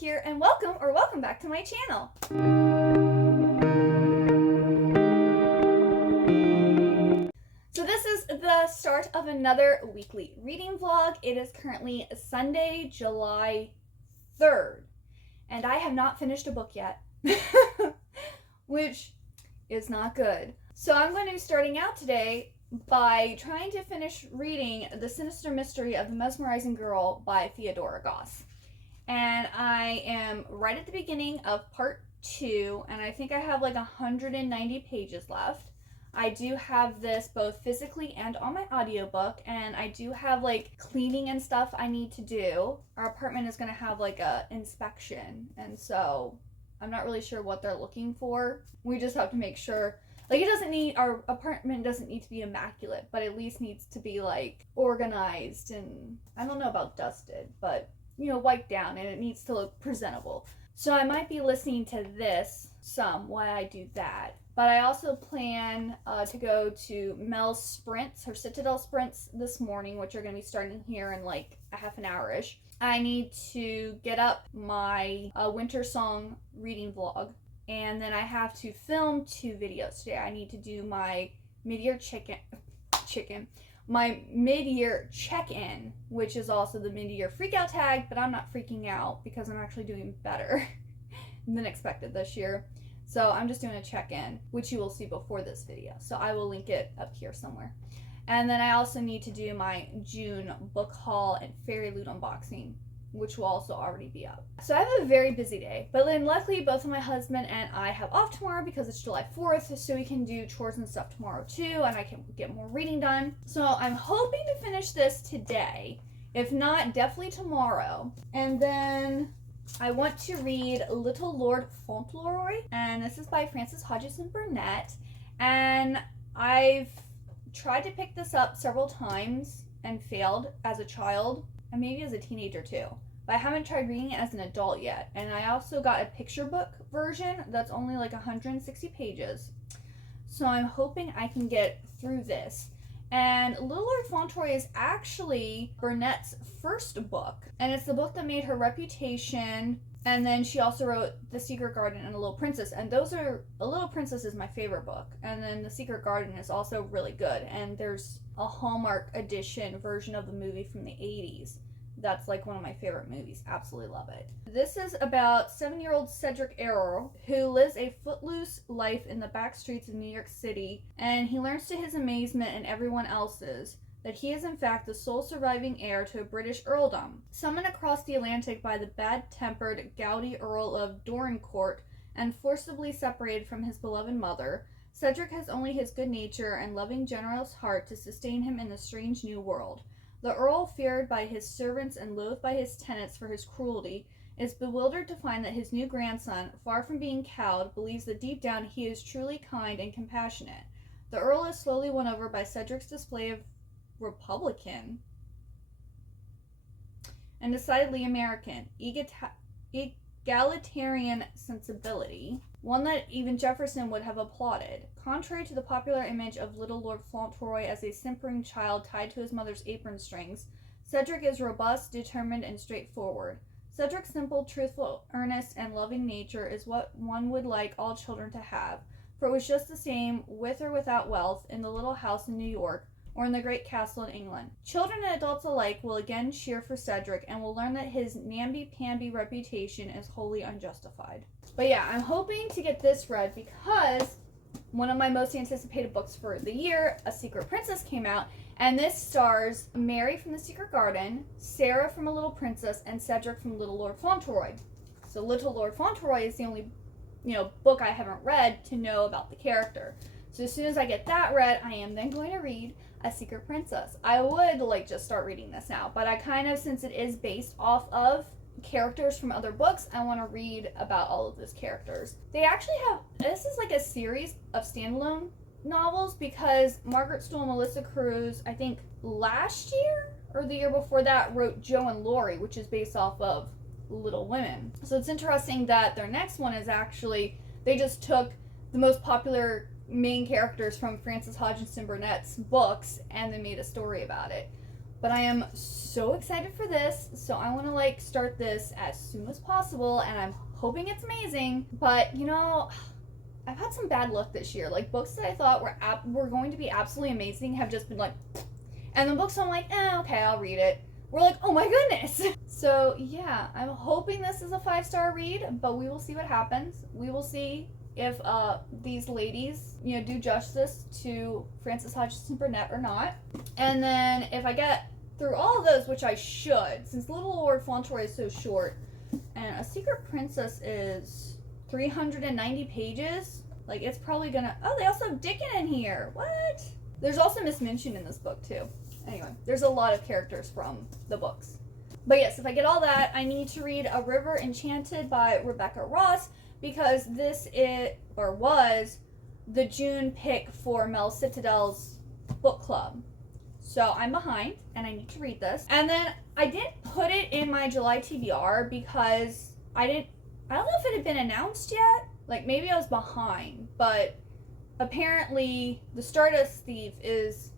here, and welcome back to my channel. So this is the start of another weekly reading vlog. It is currently Sunday, July 3rd, and I have not finished a book yet, which is not good. So I'm going to be starting out today by trying to finish reading The Sinister Mystery of the Mesmerizing Girl by Theodora Goss. And I am right at the beginning of part 2, and I think I have like 190 pages left. I do have this both physically and on my audiobook, and I do have like cleaning and stuff I need to do. Our apartment is going to have like a inspection, and so I'm not really sure what they're looking for. We just have to make sure, like, our apartment doesn't need to be immaculate, but at least needs to be like organized, and I don't know about dusted, but wiped down, and it needs to look presentable. So I might be listening to this some while I do that. But I also plan to go to Mel's sprints, her Citadel sprints this morning, which are going to be starting here in like a half an hour-ish. I need to get up my winter song reading vlog, and then I have to film 2 videos today. I need to do my mid-year my mid-year check-in, which is also the mid-year freak-out tag, but I'm not freaking out because I'm actually doing better than expected this year. So I'm just doing a check-in, which you will see before this video. So I will link it up here somewhere. And then I also need to do my June book haul and fairy loot unboxing, which will also already be up. So I have a very busy day, but then luckily both of my husband and I have off tomorrow because it's July 4th, so we can do chores and stuff tomorrow too, and I can get more reading done. So I'm hoping to finish this today. If not, definitely tomorrow. And then I want to read Little Lord Fauntleroy, and this is by Hodgson Burnett. And I've tried to pick this up several times and failed as a child, and maybe as a teenager too. But I haven't tried reading it as an adult yet. And I also got a picture book version that's only like 160 pages. So I'm hoping I can get through this. And Little Lord Fauntleroy is actually Burnett's first book, and it's the book that made her reputation. And then she also wrote The Secret Garden and A Little Princess, and A Little Princess is my favorite book, and then The Secret Garden is also really good. And there's a Hallmark edition version of the movie from the 80s. That's like one of my favorite movies. Absolutely love it. This is about 7-year-old Cedric Errol, who lives a footloose life in the back streets of New York City, and he learns to his amazement and everyone else's that he is in fact the sole surviving heir to a British earldom. Summoned across the Atlantic by the bad-tempered, gouty Earl of Dorincourt and forcibly separated from his beloved mother, Cedric has only his good nature and loving, generous heart to sustain him in the strange new world. The Earl, feared by his servants and loathed by his tenants for his cruelty, is bewildered to find that his new grandson, far from being cowed, believes that deep down he is truly kind and compassionate. The Earl is slowly won over by Cedric's display of Republican and decidedly American egalitarian sensibility, one that even Jefferson would have applauded. Contrary to the popular image of Little Lord Fauntleroy as a simpering child tied to his mother's apron strings, Cedric is robust, determined, and straightforward. Cedric's simple, truthful, earnest, and loving nature is what one would like all children to have, for it was just the same, with or without wealth, in the little house in New York, or in the great castle in England. Children and adults alike will again cheer for Cedric and will learn that his namby-pamby reputation is wholly unjustified. But yeah, I'm hoping to get this read because one of my most anticipated books for the year, A Secret Princess, came out, and this stars Mary from The Secret Garden, Sarah from A Little Princess, and Cedric from Little Lord Fauntleroy. So Little Lord Fauntleroy is the only, book I haven't read to know about the character. So as soon as I get that read, I am then going to read A Secret Princess. I would just start reading this now, but I kind of, since it is based off of characters from other books, I want to read about all of those characters. They actually have, this is like a series of standalone novels because Margaret Stohl and Melissa Cruz, I think last year or the year before that, wrote Jo and Laurie, which is based off of Little Women. So it's interesting that their next one is actually, they just took the most popular main characters from Hodgson Burnett's books and they made a story about it, But I am so excited for this, so I want to like start this as soon as possible, and I'm hoping it's amazing. But you know, I've had some bad luck this year. Like books that I thought were going to be absolutely amazing have just been like, and the books I'm like, okay, I'll read it. We're like, oh my goodness. So yeah, I'm hoping this is a 5-star read, but we will see what happens. We will see if these ladies, you know, do justice to Frances Hodgson Burnett or not. And then if I get through all of those, which I should, since Little Lord Fauntleroy is so short, and A Secret Princess is 390 pages, like it's probably gonna, oh, they also have Dickon in here. What? There's also Miss Minchin in this book too. Anyway, there's a lot of characters from the books. But yes, if I get all that, I need to read A River Enchanted by Rebecca Ross, because this was the June pick for Mel Citadel's book club. So I'm behind, and I need to read this. And then I didn't put it in my July TBR because I don't know if it had been announced yet. Like, maybe I was behind, but apparently The Stardust Thief is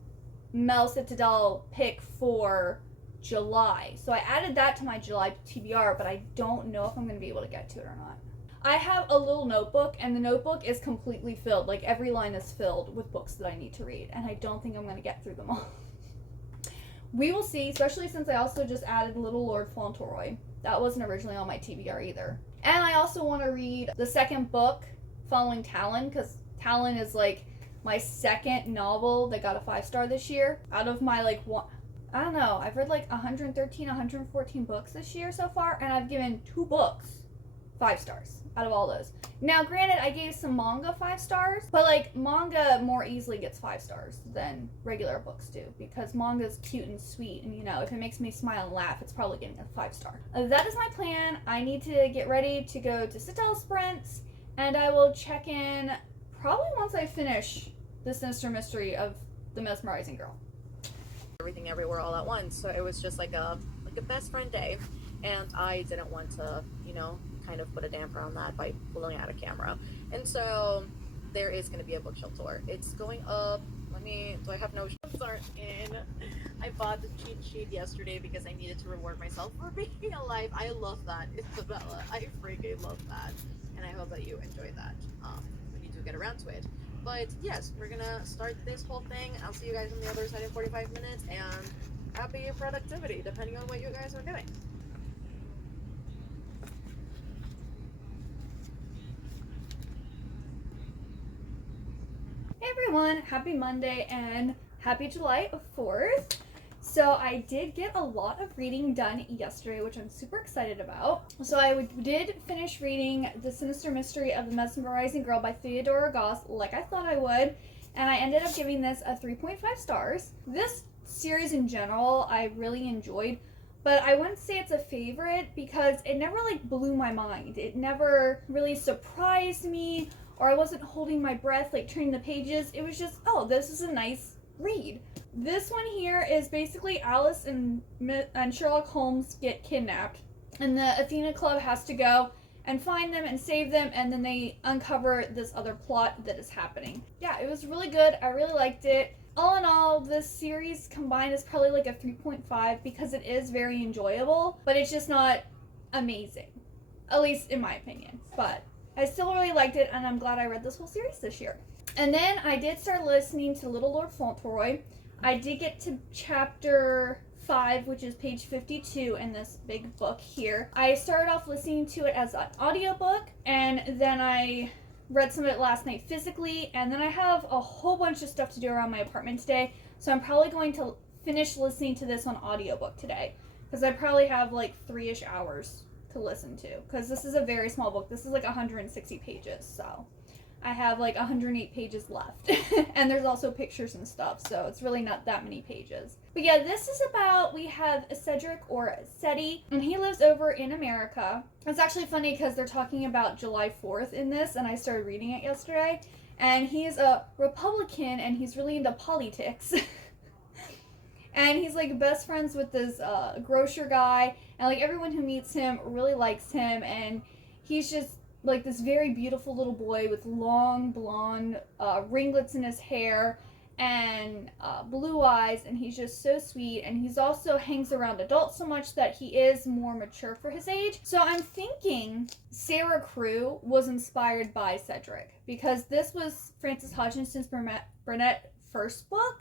Mel Citadel pick for July. So I added that to my July TBR, but I don't know if I'm going to be able to get to it or not. I have a little notebook, and the notebook is completely filled. Like, every line is filled with books that I need to read, and I don't think I'm going to get through them all. We will see, especially since I also just added Little Lord Fauntleroy. That wasn't originally on my TBR either. And I also want to read the second book following Talon, because Talon is like my second novel that got a 5-star this year. Out of my like one, I don't know, I've read like 113, 114 books this year so far, and I've given 2 books 5 stars out of all those. Now, granted, I gave some manga 5 stars, but like manga more easily gets 5 stars than regular books do, because manga's cute and sweet, and you know, if it makes me smile and laugh, it's probably getting a 5 star. That is my plan. I need to get ready to go to Citadel Sprints, and I will check in probably once I finish the Sinister mystery of the Mesmerizing Girl. Everything everywhere all at once, so it was just like a best friend day, and I didn't want to, you know, kind of put a damper on that by pulling out a camera. And so there is going to be a bookshelf tour. It's going up. Do I have no shelves aren't in? I bought the cheat sheet yesterday because I needed to reward myself for being alive. I love that, Isabella. I freaking love that, and I hope that you enjoy that when you do get around to it. But yes, we're gonna start this whole thing. I'll see you guys on the other side in 45 minutes, and happy productivity depending on what you guys are doing. Hey everyone, happy Monday and happy July 4th. So I did get a lot of reading done yesterday, which I'm super excited about. So I did finish reading The Sinister Mystery of the Mesmerizing Girl by Theodora Goss, like I thought I would, and I ended up giving this a 3.5 stars. This series in general I really enjoyed, but I wouldn't say it's a favorite because it never like blew my mind. It never really surprised me, or I wasn't holding my breath like turning the pages. It was just, oh, this is a nice read. This one here is basically Alice and Sherlock Holmes get kidnapped, and the Athena Club has to go and find them and save them, and then they uncover this other plot that is happening. Yeah, it was really good. I really liked it. All in all, this series combined is probably like a 3.5 because it is very enjoyable, but it's just not amazing, at least in my opinion. But I still really liked it, and I'm glad I read this whole series this year. And then I did start listening to Little Lord Fauntleroy. I did get to chapter 5, which is page 52 in this big book here. I started off listening to it as an audiobook, and then I read some of it last night physically, and then I have a whole bunch of stuff to do around my apartment today, so I'm probably going to finish listening to this on audiobook today, because I probably have like 3-ish hours to listen to, because this is a very small book. This is like 160 pages, so I have like 108 pages left. And there's also pictures and stuff, so it's really not that many pages. But yeah, this is about, we have Cedric or Seti, and he lives over in America. It's actually funny because they're talking about July 4th in this, and I started reading it yesterday. And he's a Republican, and he's really into politics. And he's like best friends with this grocer guy, and like everyone who meets him really likes him, and he's just like this very beautiful little boy with long blonde ringlets in his hair, and blue eyes, and he's just so sweet, and he's also hangs around adults so much that he is more mature for his age. So I'm thinking Sarah Crew was inspired by Cedric, because this was Frances Hodgson Burnett first book,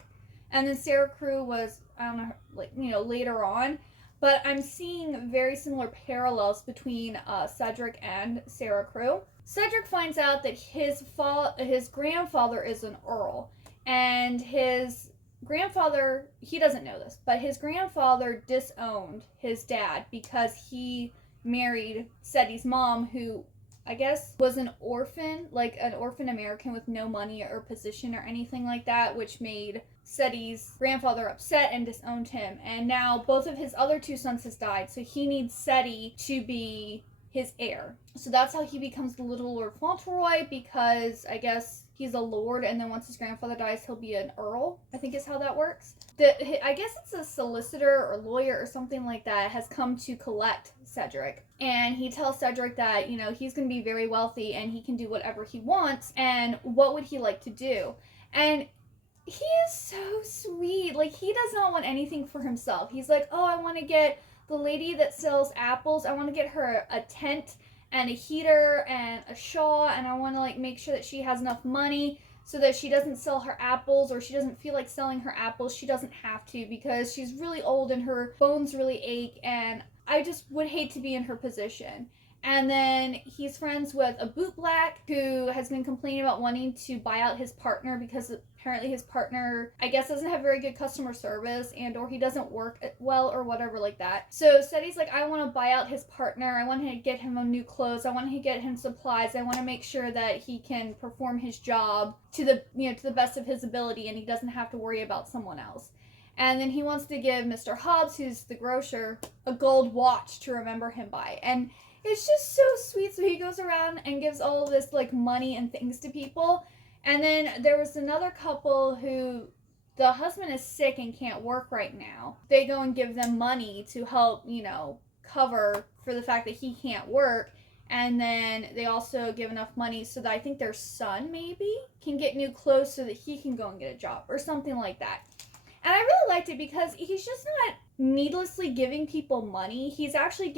and then Sarah Crew was, I don't know, like, you know, later on. But I'm seeing very similar parallels between Cedric and Sarah Crew. Cedric finds out that his grandfather is an earl, and his grandfather, he doesn't know this, but his grandfather disowned his dad because he married Seti's mom, who I guess was an orphan, like an orphan American with no money or position or anything like that, which made Seti's grandfather upset and disowned him. And now both of his other two sons has died, so he needs Seti to be his heir. So that's how he becomes the little Lord Fauntleroy, because I guess he's a lord, and then once his grandfather dies, he'll be an earl, I think is how that works. I guess it's a solicitor or lawyer or something like that has come to collect Cedric, and he tells Cedric that, you know, he's going to be very wealthy and he can do whatever he wants, and what would he like to do? And he is so sweet. Like, he does not want anything for himself. He's like, oh, I want to get the lady that sells apples, I want to get her a tent and a heater and a shawl, and I want to, like, make sure that she has enough money so that she doesn't sell her apples, or she doesn't feel like selling her apples. She doesn't have to, because she's really old and her bones really ache, and I just would hate to be in her position. And then he's friends with a bootblack who has been complaining about wanting to buy out his partner because apparently his partner, I guess, doesn't have very good customer service, and or he doesn't work well or whatever like that. So Seti's like, I want to buy out his partner. I want to get him new clothes. I want to get him supplies. I want to make sure that he can perform his job to the best of his ability, and he doesn't have to worry about someone else. And then he wants to give Mr. Hobbs, who's the grocer, a gold watch to remember him by. And it's just so sweet. So he goes around and gives all of this, like, money and things to people. And then there was another couple who the husband is sick and can't work right now. They go and give them money to help, you know, cover for the fact that he can't work. And then they also give enough money so that I think their son maybe can get new clothes so that he can go and get a job or something like that. And I really liked it because he's just not needlessly giving people money. He's actually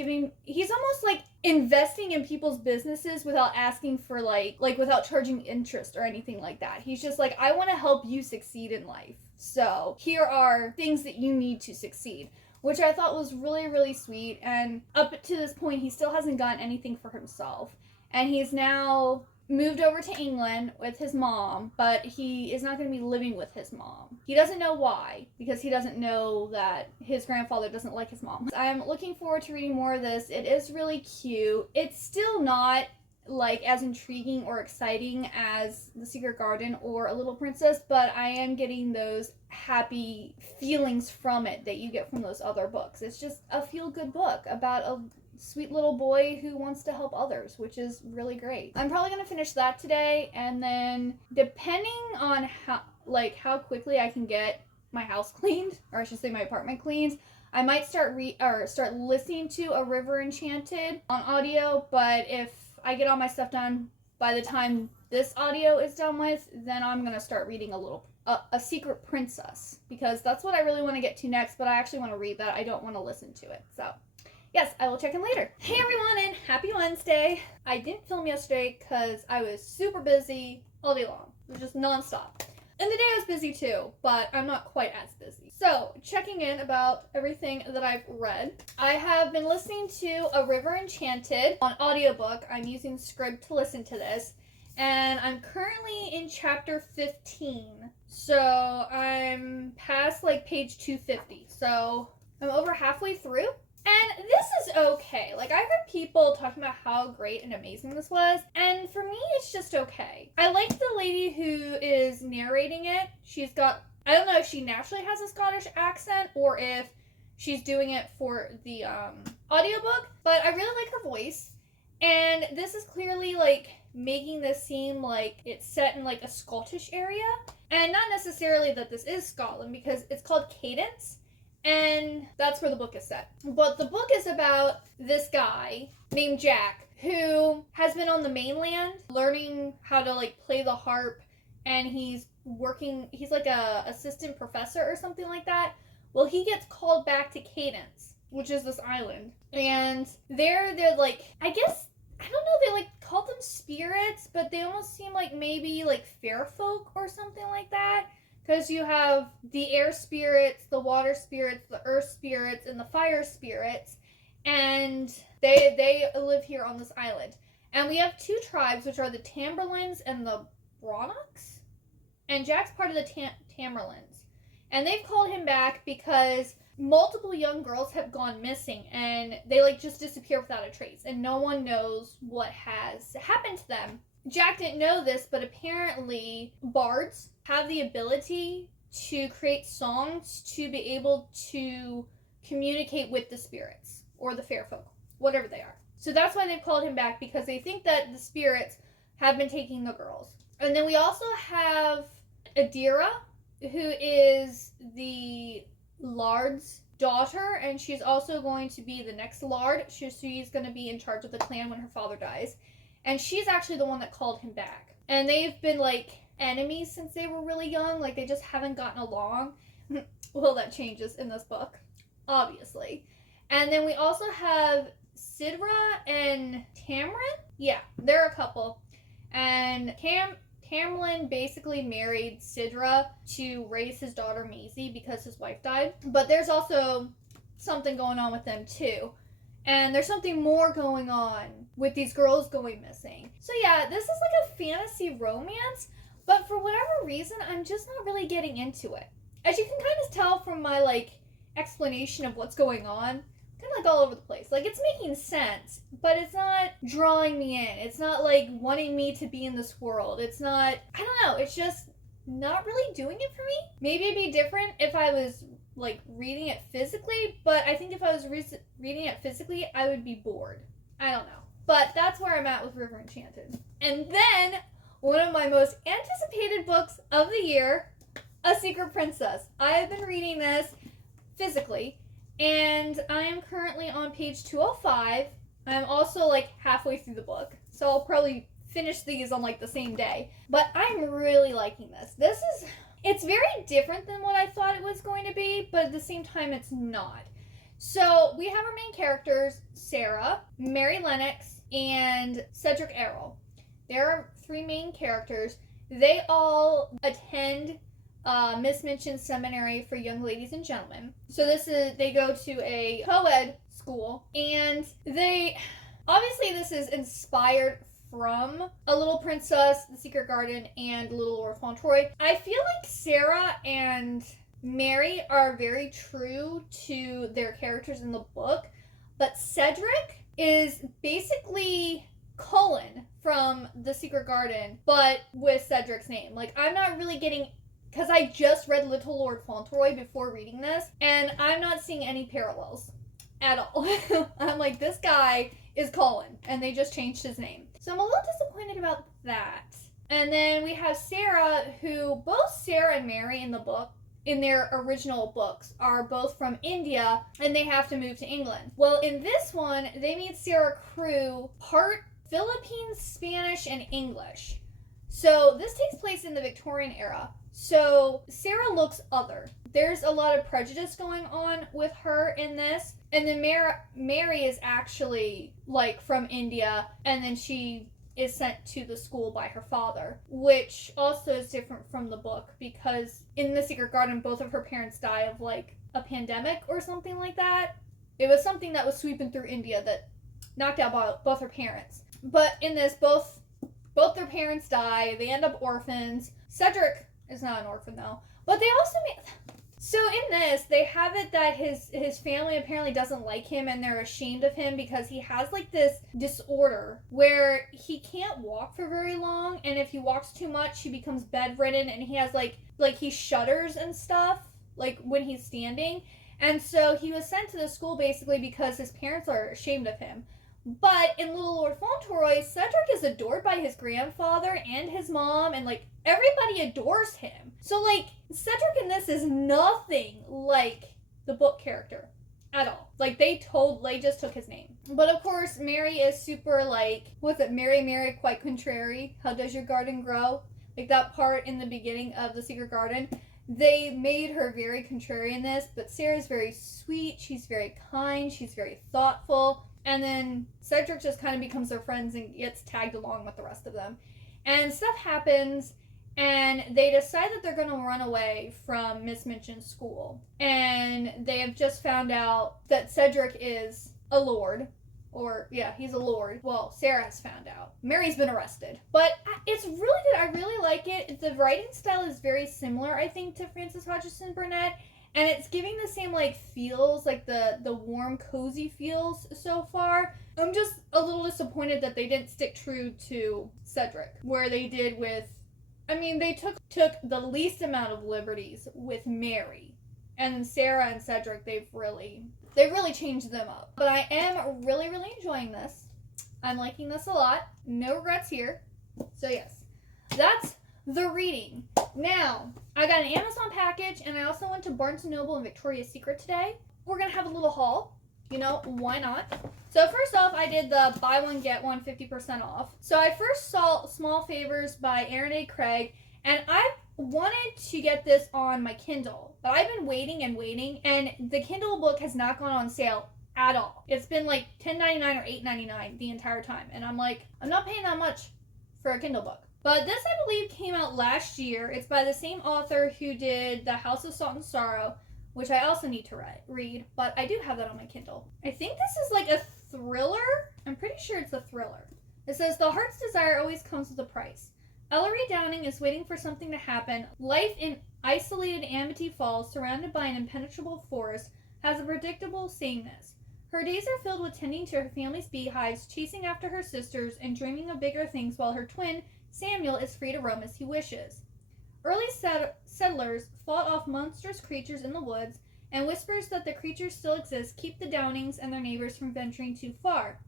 he's almost like investing in people's businesses without asking for like without charging interest or anything like that. He's just like, I want to help you succeed in life. So here are things that you need to succeed, which I thought was really, really sweet. And up to this point, he still hasn't gotten anything for himself. And he's now moved over to England with his mom, but he is not going to be living with his mom. He doesn't know why, because he doesn't know that his grandfather doesn't like his mom. I'm looking forward to reading more of this. It is really cute. It's still not like as intriguing or exciting as The Secret Garden or A Little Princess, but I am getting those happy feelings from it that you get from those other books. It's just a feel-good book about a sweet little boy who wants to help others, which is really great. I'm probably going to finish that today, and then depending on how quickly I can get my house cleaned, or I should say my apartment cleaned, I might start listening to A River Enchanted on audio. But if I get all my stuff done by the time this audio is done with, then I'm going to start reading a Secret Princess, because that's what I really want to get to next, but I actually want to read that. I don't want to listen to it. So yes, I will check in later. Hey everyone, and happy Wednesday. I didn't film yesterday because I was super busy all day long. It was just nonstop. And today I was busy too, but I'm not quite as busy. So, checking in about everything that I've read. I have been listening to A River Enchanted on audiobook. I'm using Scribd to listen to this. And I'm currently in chapter 15. So, I'm past like page 250. So, I'm over halfway through. And this is okay. Like, I heard people talking about how great and amazing this was, and for me, it's just okay. I like the lady who is narrating it. She's got, I don't know if she naturally has a Scottish accent or if she's doing it for the audiobook, but I really like her voice. And this is clearly, like, making this seem like it's set in, like, a Scottish area. And not necessarily that this is Scotland, because it's called Cadence. And that's where the book is set. But the book is about this guy named Jack who has been on the mainland learning how to, like, play the harp and he's like a assistant professor or something like that. Well, he gets called back to Cadence, which is this island. And they're like, I guess, I don't know, they like call them spirits, but they almost seem like maybe like fair folk or something like that. Because you have the air spirits, the water spirits, the earth spirits, and the fire spirits. And they live here on this island. And we have two tribes, which are the Tamberlins and the Bronocks. And Jack's part of the Tamerlans. And they've called him back because multiple young girls have gone missing. And they like just disappear without a trace. And no one knows what has happened to them. Jack didn't know this, but apparently bards have the ability to create songs to be able to communicate with the spirits or the fair folk, whatever they are. So that's why they've called him back, because they think that the spirits have been taking the girls. And then we also have Adira, who is the Lard's daughter, and she's also going to be the next Lard. She's going to be in charge of the clan when her father dies. And she's actually the one that called him back. And they've been, like, enemies since they were really young. Like, they just haven't gotten along. Well, that changes in this book, obviously. And then we also have Sidra and Tamara. Yeah, they're a couple. And Tamlin basically married Sidra to raise his daughter Maisie because his wife died. But there's also something going on with them, too. And there's something more going on with these girls going missing. So yeah, this is like a fantasy romance, but for whatever reason, I'm just not really getting into it. As you can kind of tell from my like explanation of what's going on, kind of like all over the place. Like it's making sense, but it's not drawing me in. It's not like wanting me to be in this world. It's not, I don't know, it's just not really doing it for me. Maybe it'd be different if I was like reading it physically, but I think if I was reading it physically, I would be bored. I don't know. But that's where I'm at with River Enchanted. And then, one of my most anticipated books of the year, A Secret Princess. I have been reading this physically, and I am currently on page 205. I'm also like halfway through the book, so I'll probably finish these on like the same day. But I'm really liking this. It's very different than what I thought it was going to be, but at the same time, it's not. So we have our main characters, Sarah, Mary Lennox, and Cedric Errol. There are three main characters. They all attend Miss Minchin's seminary for young ladies and gentlemen. So they go to a co-ed school, and obviously this is inspired from A Little Princess, The Secret Garden, and Little Lord Fauntleroy. I feel like Sarah and Mary are very true to their characters in the book, but Cedric is basically Cullen from The Secret Garden, but with Cedric's name. Like, I'm not really getting, because I just read Little Lord Fauntleroy before reading this, and I'm not seeing any parallels at all. I'm like, this guy is Cullen, and they just changed his name. So I'm a little disappointed about that. And then we have Sarah, who both Sarah and Mary in their original books are both from India, and they have to move to England. Well, in this one, they meet Sarah Crew, part Philippine, Spanish, and English. So this takes place in the Victorian era. So Sarah looks other. There's a lot of prejudice going on with her in this. And then Mary is actually like from India, and then she is sent to the school by her father, which also is different from the book because in The Secret Garden, both of her parents die of like a pandemic or something like that. It was something that was sweeping through India that knocked out both her parents. But in this, both their parents die. They end up orphans. Cedric is not an orphan though, but they also So in this, they have it that his family apparently doesn't like him, and they're ashamed of him because he has like this disorder where he can't walk for very long, and if he walks too much, he becomes bedridden, and he has like he shudders and stuff like when he's standing. And so he was sent to the school basically because his parents are ashamed of him. But in Little Lord Fauntleroy, Cedric is adored by his grandfather and his mom, and like everybody adores him. So like Cedric in this is nothing like the book character at all. Like they just took his name. But of course, Mary is super like, what's it? Mary, Mary, quite contrary. How does your garden grow? like that part in the beginning of The Secret Garden, they made her very contrary in this, but Sarah's very sweet, she's very kind, she's very thoughtful, and then Cedric just kind of becomes their friends and gets tagged along with the rest of them. And stuff happens, and they decide that they're going to run away from Miss Minchin's school. And they have just found out that Cedric is a lord. Or, yeah, he's a lord. Well, Sarah has found out. Mary's been arrested. But it's really good. I really like it. The writing style is very similar, I think, to Frances Hodgson Burnett. And it's giving the same, like, feels, like the warm, cozy feels so far. I'm just a little disappointed that they didn't stick true to Cedric, where they did with... I mean, they took the least amount of liberties with Mary. And Sarah and Cedric, they've really changed them up. But I am really, really enjoying this. I'm liking this a lot. No regrets here. So yes, that's the reading. Now, I got an Amazon package, and I also went to Barnes & Noble and Victoria's Secret today. We're going to have a little haul. You know, why not? So first off, I did the buy one, get one 50% off. So I first saw Small Favors by Aaron A. Craig, and I wanted to get this on my Kindle, but I've been waiting, and the Kindle book has not gone on sale at all. It's been like $10.99 or $8.99 the entire time, and I'm like, I'm not paying that much for a Kindle book. But this, I believe, came out last year. It's by the same author who did The House of Salt and Sorrow, which I also need to read, but I do have that on my Kindle. I think this is like a thriller. I'm pretty sure it's a thriller. It says, the heart's desire always comes with a price. Ellery Downing is waiting for something to happen. Life in isolated Amity Falls, surrounded by an impenetrable forest, has a predictable sameness. Her days are filled with tending to her family's beehives, chasing after her sisters, and dreaming of bigger things, while her twin, Samuel, is free to roam as he wishes. Early settlers fought off monstrous creatures in the woods, and whispers that the creatures still exist keep the Downings and their neighbors from venturing too far.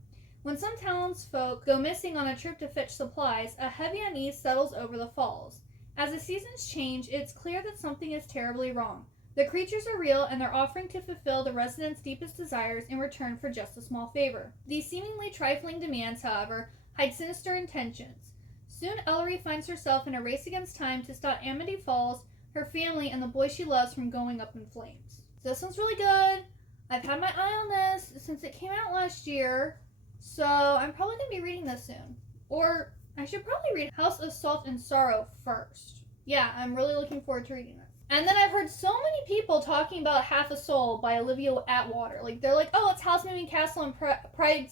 When some townsfolk go missing on a trip to fetch supplies, a heavy unease settles over the falls. As the seasons change, it's clear that something is terribly wrong. The creatures are real, and they're offering to fulfill the residents' deepest desires in return for just a small favor. These seemingly trifling demands, however, hide sinister intentions. Soon Ellery finds herself in a race against time to stop Amity Falls, her family, and the boy she loves from going up in flames. So this one's really good. I've had my eye on this since it came out last year, so I'm probably going to be reading this soon. Or I should probably read House of Salt and Sorrow first. Yeah, I'm really looking forward to reading this. And then I've heard so many people talking about Half a Soul by Olivia Atwater. Like, they're like, oh, it's House Moving Castle and Pride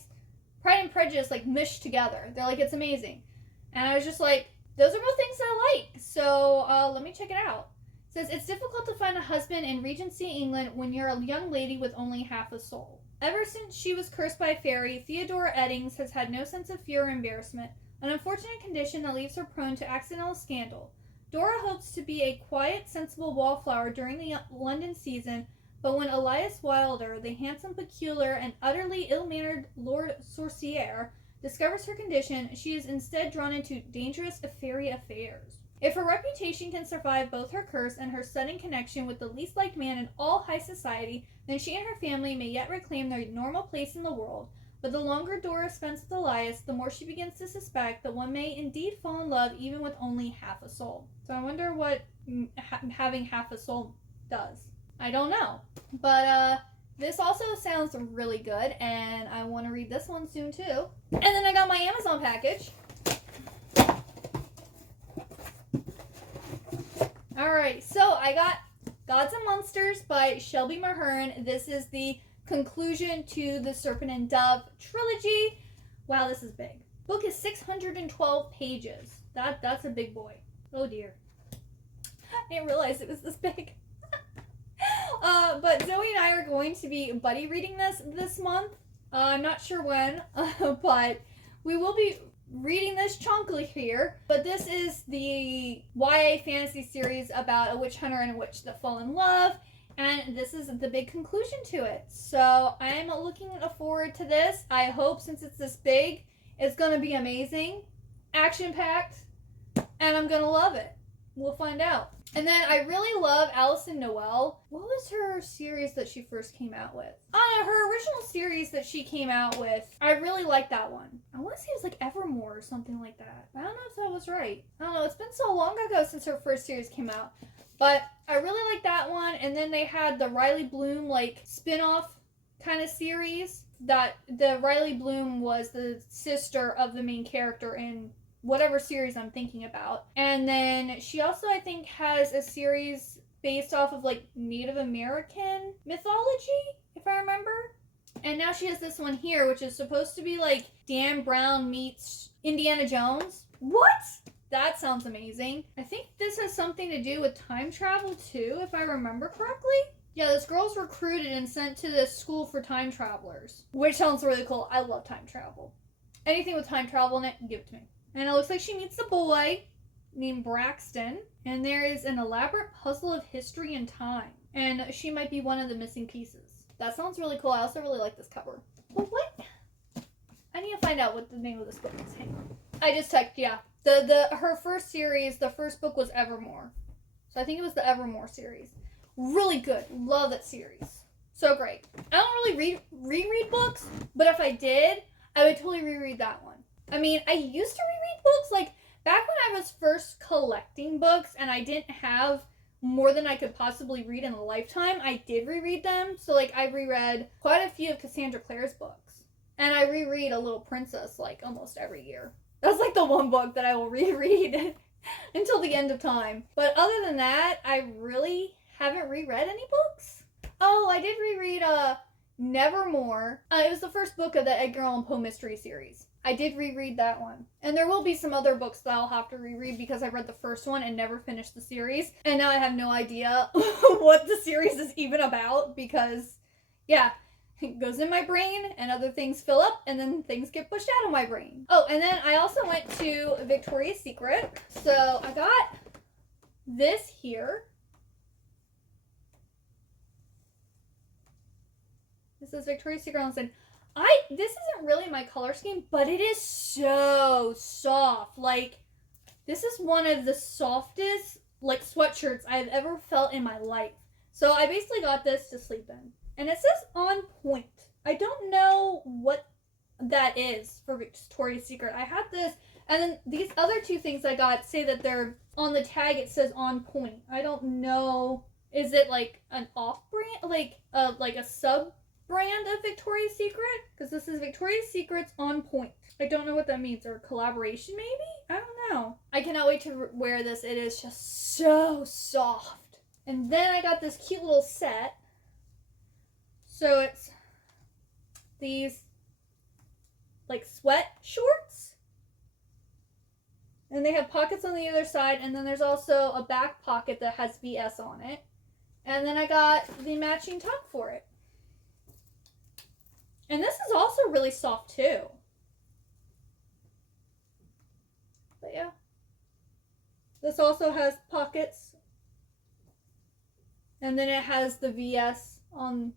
and Prejudice, like, mished together. They're like, it's amazing. And I was just like, those are both things I like. So let me check it out. It says, it's difficult to find a husband in Regency England when you're a young lady with only half a soul. Ever since she was cursed by a fairy, Theodora Eddings has had no sense of fear or embarrassment, an unfortunate condition that leaves her prone to accidental scandal. Dora hopes to be a quiet, sensible wallflower during the London season, but when Elias Wilder, the handsome, peculiar, and utterly ill-mannered Lord Sorcier, discovers her condition, she is instead drawn into dangerous fairy affairs. If her reputation can survive both her curse and her sudden connection with the least liked man in all high society, then she and her family may yet reclaim their normal place in the world. But the longer Dora spends with Elias, the more she begins to suspect that one may indeed fall in love even with only half a soul. So I wonder what having half a soul does. I don't know. But this also sounds really good, and I want to read this one soon too. And then I got my Amazon package. Alright, so I got Gods and Monsters by Shelby Mahern. This is the conclusion to the Serpent and Dove trilogy. Wow, this is big. Book is 612 pages. That's a big boy. Oh dear. I didn't realize it was this big. But Zoe and I are going to be buddy reading this month. I'm not sure when, but we will be reading this chunkily here. But this is the YA fantasy series about a witch hunter and a witch that fall in love. And this is the big conclusion to it. So I'm looking forward to this. I hope, since it's this big, it's going to be amazing, action-packed, and I'm going to love it. We'll find out. And then I really love Allison Noel. What was her series that she first came out with? Her original series that she came out with. I really like that one. I want want to say it was like Evermore or something like that. I don't know if that was right. I don't know. It's been so long ago since her first series came out. But I really like that one. And then they had the Riley Bloom like spin-off kind of series. That the Riley Bloom was the sister of the main character in whatever series I'm thinking about. And then she also, I think, has a series based off of like Native American mythology, if I remember. And now she has this one here, which is supposed to be like Dan Brown meets Indiana Jones. What? That sounds amazing. I think this has something to do with time travel too, if I remember correctly. Yeah, this girl's recruited and sent to this school for time travelers, which sounds really cool. I love time travel. Anything with time travel in it, give it to me. And it looks like she meets a boy named Braxton, and there is an elaborate puzzle of history and time, and she might be one of the missing pieces. That sounds really cool. I also really like this cover. But what? I need to find out what the name of this book is. Hang on. I just checked, yeah. Her first series, the first book was Evermore. So I think it was the Evermore series. Really good. Love that series. So great. I don't really reread books, but if I did, I would totally reread that one. I mean, I used to reread books, like, back when I was first collecting books and I didn't have more than I could possibly read in a lifetime, I did reread them. So, like, I reread quite a few of Cassandra Clare's books. And I reread A Little Princess, like, almost every year. That's, like, the one book that I will reread until the end of time. But other than that, I really haven't reread any books. Oh, I did reread Nevermore. It was the first book of the Edgar Allan Poe mystery series. I did reread that one. And there will be some other books that I'll have to reread because I read the first one and never finished the series. And now I have no idea what the series is even about because, yeah, it goes in my brain and other things fill up and then things get pushed out of my brain. Oh, and then I also went to Victoria's Secret. So I got this here. This is Victoria's Secret Allison. This isn't really my color scheme, but it is so soft. Like, this is one of the softest, like, sweatshirts I've ever felt in my life. So I basically got this to sleep in. And it says On Point. I don't know what that is for Victoria's Secret. I had this, and then these other two things I got say that they're, on the tag it says On Point. I don't know. Is it, like, an off-brand? Like a sub brand of Victoria's Secret? Because this is Victoria's Secret's On Point. I don't know what that means. Or collaboration, maybe? I don't know. I cannot wait to wear this. It is just so soft. And then I got this cute little set. So it's these, like, sweat shorts. And they have pockets on the other side. And then there's also a back pocket that has VS on it. And then I got the matching top for it. And this is also really soft too. But yeah. This also has pockets. And then it has the VS on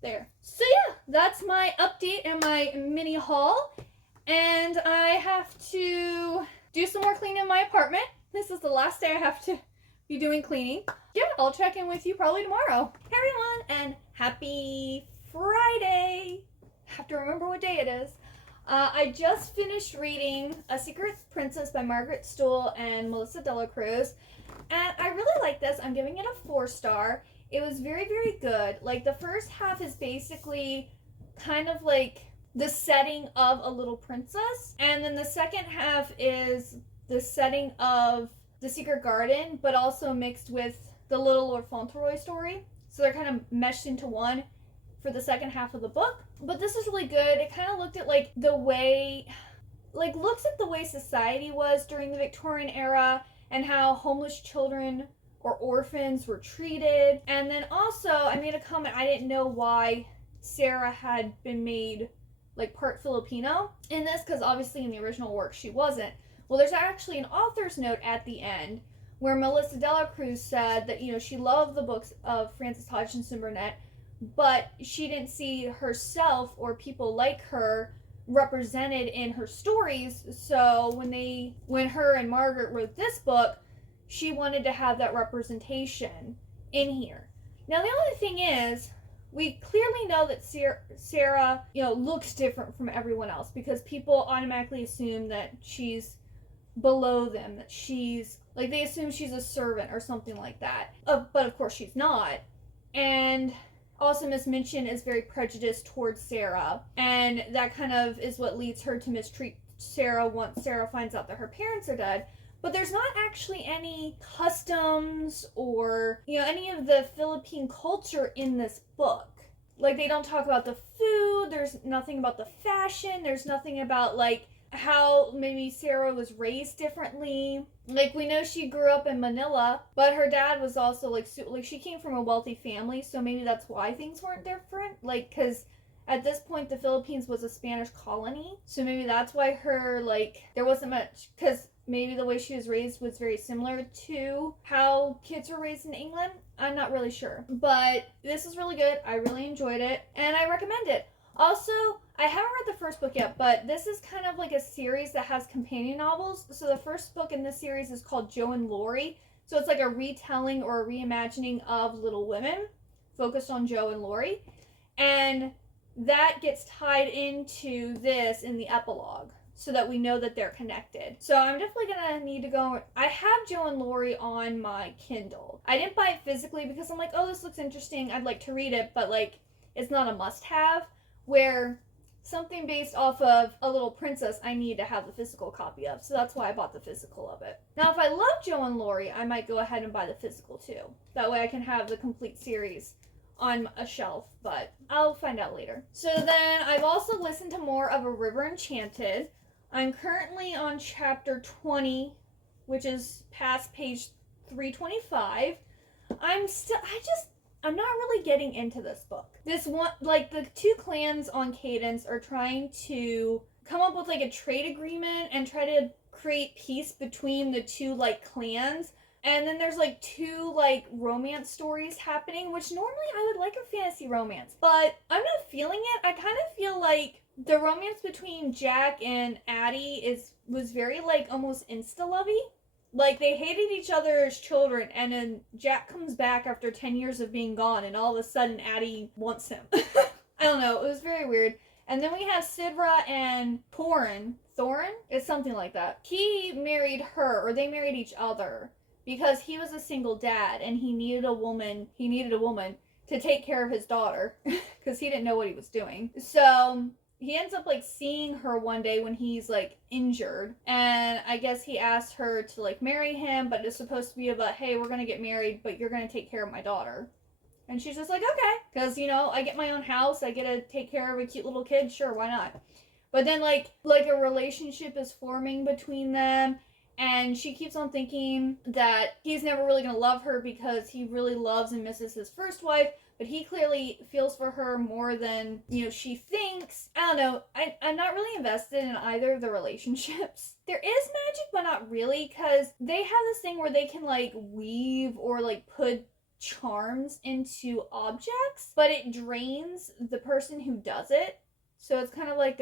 there. So yeah, that's my update and my mini haul. And I have to do some more cleaning in my apartment. This is the last day I have to be doing cleaning. Yeah, I'll check in with you probably tomorrow. Hey everyone, and happy Friday. I have to remember what day it is. I just finished reading A Secret Princess by Margaret Stohl and Melissa De La Cruz, and I really like this. I'm giving it a 4-star. It was very, very good. Like, the first half is basically kind of like the setting of A Little Princess, and then the second half is the setting of The Secret Garden, but also mixed with the Little Lord Fauntleroy story. So they're kind of meshed into one for the second half of the book. But this is really good. It kind of looked at like the way, like looks at the way society was during the Victorian era and how homeless children or orphans were treated. And then also I made a comment, I didn't know why Sarah had been made like part Filipino in this, because obviously in the original work she wasn't. Well, there's actually an author's note at the end where Melissa De La Cruz said that, you know, she loved the books of Frances Hodgson Burnett, but she didn't see herself or people like her represented in her stories. So when her and Margaret wrote this book, she wanted to have that representation in here. Now the only thing is, we clearly know that Sarah, you know, looks different from everyone else because people automatically assume that she's below them, that she's, like, they assume she's a servant or something like that. But of course she's not. And also Miss Minchin is very prejudiced towards Sarah, and that kind of is what leads her to mistreat Sarah once Sarah finds out that her parents are dead. But there's not actually any customs or, you know, any of the Philippine culture in this book. Like, they don't talk about the food, there's nothing about the fashion, there's nothing about, like, how maybe Sarah was raised differently. Like, we know she grew up in Manila, but her dad was also, like she came from a wealthy family, so maybe that's why things weren't different. Like, because at this point, the Philippines was a Spanish colony, so maybe that's why her, like, there wasn't much, because maybe the way she was raised was very similar to how kids were raised in England. I'm not really sure. But this is really good. I really enjoyed it, and I recommend it. Also, I haven't read the first book yet, but this is kind of like a series that has companion novels. So the first book in this series is called Jo and Laurie. So it's like a retelling or a reimagining of Little Women, focused on Jo and Laurie. And that gets tied into this in the epilogue, so that we know that they're connected. So I'm definitely gonna need to go. I have Jo and Laurie on my Kindle. I didn't buy it physically because I'm like, oh, this looks interesting, I'd like to read it, but like, it's not a must-have. Where something based off of A Little Princess, I need to have the physical copy of. So that's why I bought the physical of it. Now, if I love Jo and Laurie, I might go ahead and buy the physical too. That way I can have the complete series on a shelf, but I'll find out later. So then I've also listened to more of A River Enchanted. I'm currently on chapter 20, which is past page 325. I'm not really getting into this book. This one, like, the two clans on Cadence are trying to come up with, like, a trade agreement and try to create peace between the two, like, clans. And then there's, like, two, like, romance stories happening, which normally I would like a fantasy romance, but I'm not feeling it. I kind of feel like the romance between Jack and Addie was very, like, almost insta-lovey. Like, they hated each other as children, and then Jack comes back after 10 years of being gone, and all of a sudden Addie wants him. I don't know, it was very weird. And then we have Sidra and Thorin? It's something like that. He married her, or they married each other, because he was a single dad, and he needed a woman to take care of his daughter, because he didn't know what he was doing. So he ends up, like, seeing her one day when he's, like, injured, and I guess he asked her to, like, marry him, but it's supposed to be about, hey, we're gonna get married, but you're gonna take care of my daughter. And she's just like, okay, because, you know, I get my own house, I get to take care of a cute little kid, sure, why not? But then, like a relationship is forming between them, and she keeps on thinking that he's never really gonna love her because he really loves and misses his first wife, but he clearly feels for her more than, you know, she thinks. I don't know. I'm not really invested in either of the relationships. There is magic, but not really, because they have this thing where they can, like, weave or, like, put charms into objects, but it drains the person who does it. So it's kind of like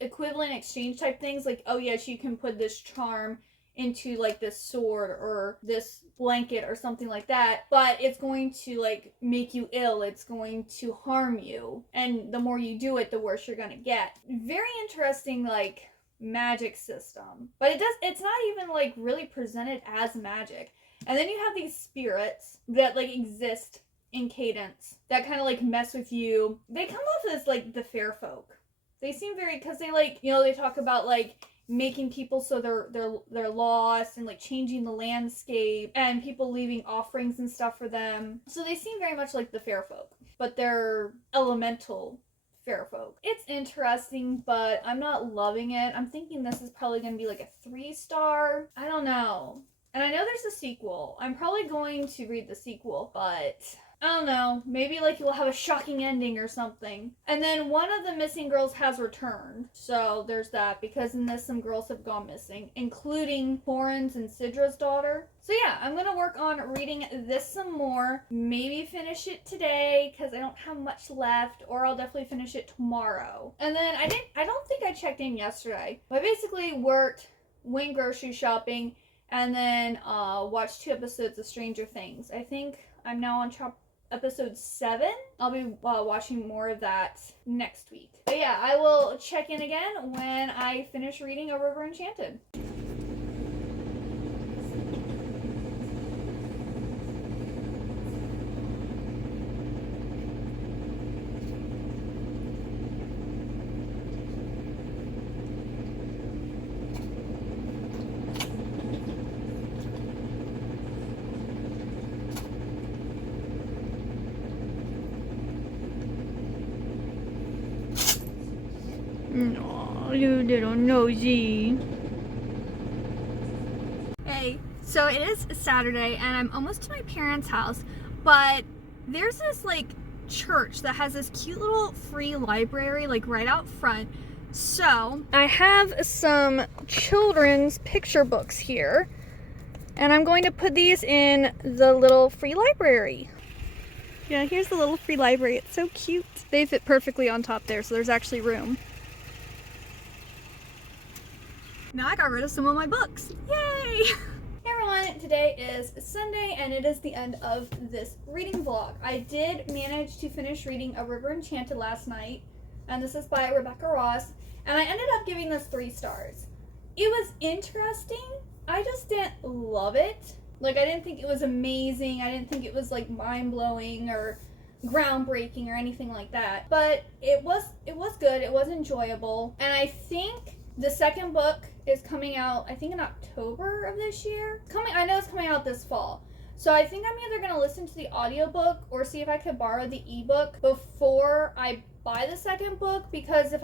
equivalent exchange type things. Like, oh yes, you can put this charm into, like, this sword or this blanket or something like that, but it's going to, like, make you ill, it's going to harm you, and the more you do it, the worse you're gonna get. Very interesting, like, magic system, but it's not even, like, really presented as magic. And then you have these spirits that, like, exist in Cadence that kind of, like, mess with you. They come off as, like, the fair folk. They seem very, because they, like, you know, they talk about, like, making people so they're lost, and, like, changing the landscape, and people leaving offerings and stuff for them. So they seem very much like the fair folk, but they're elemental fair folk. It's interesting, but I'm not loving it. I'm thinking this is probably going to be like a 3-star. I don't know. And I know there's a sequel. I'm probably going to read the sequel, but I don't know. Maybe, like, you'll have a shocking ending or something. And then one of the missing girls has returned. So there's that, because in this some girls have gone missing, including Thorin's and Sidra's daughter. So yeah, I'm going to work on reading this some more. Maybe finish it today, because I don't have much left, or I'll definitely finish it tomorrow. And then I don't think I checked in yesterday. I basically worked, went grocery shopping, and then watched 2 episodes of Stranger Things. I think I'm now on episode 7. I'll be watching more of that next week. But yeah, I will check in again when I finish reading A River Enchanted. No, you little nosy. Hey, so it is Saturday and I'm almost to my parents' house, but there's this like church that has this cute little free library like right out front. So I have some children's picture books here and I'm going to put these in the little free library. Yeah, here's the little free library. It's so cute. They fit perfectly on top there, so there's actually room. Now I got rid of some of my books. Yay! Hey everyone, today is Sunday and it is the end of this reading vlog. I did manage to finish reading A River Enchanted last night, and this is by Rebecca Ross, and I ended up giving this 3 stars. It was interesting. I just didn't love it. Like, I didn't think it was amazing. I didn't think it was like mind-blowing or groundbreaking or anything like that. But it was good. It was enjoyable. And I think the second book is coming out, I think in October of this year. I know it's coming out this fall. So I think I'm either going to listen to the audiobook or see if I could borrow the ebook before I buy the second book, because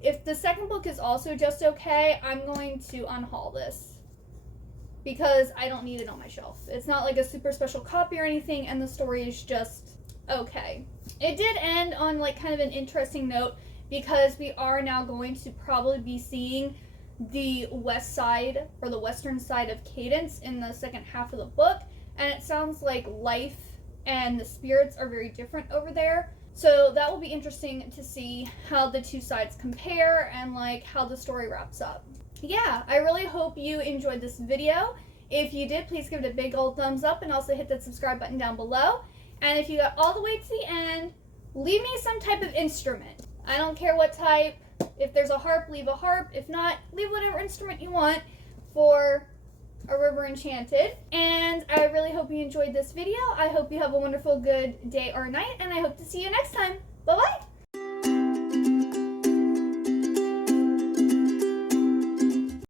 if the second book is also just okay, I'm going to unhaul this because I don't need it on my shelf. It's not like a super special copy or anything, and the story is just okay. It did end on like kind of an interesting note, because we are now going to probably be seeing the west side or the western side of Cadence in the second half of the book, and it sounds like life and the spirits are very different over there. So that will be interesting to see how the two sides compare and like how the story wraps up. Yeah, I really hope you enjoyed this video. If you did, please give it a big old thumbs up and also hit that subscribe button down below. And if you got all the way to the end, leave me some type of instrument. I don't care what type. If there's a harp, leave a harp. If not, leave whatever instrument you want for A River Enchanted. And I really hope you enjoyed this video. I hope you have a wonderful, good day or night, and I hope to see you next time. Bye-bye!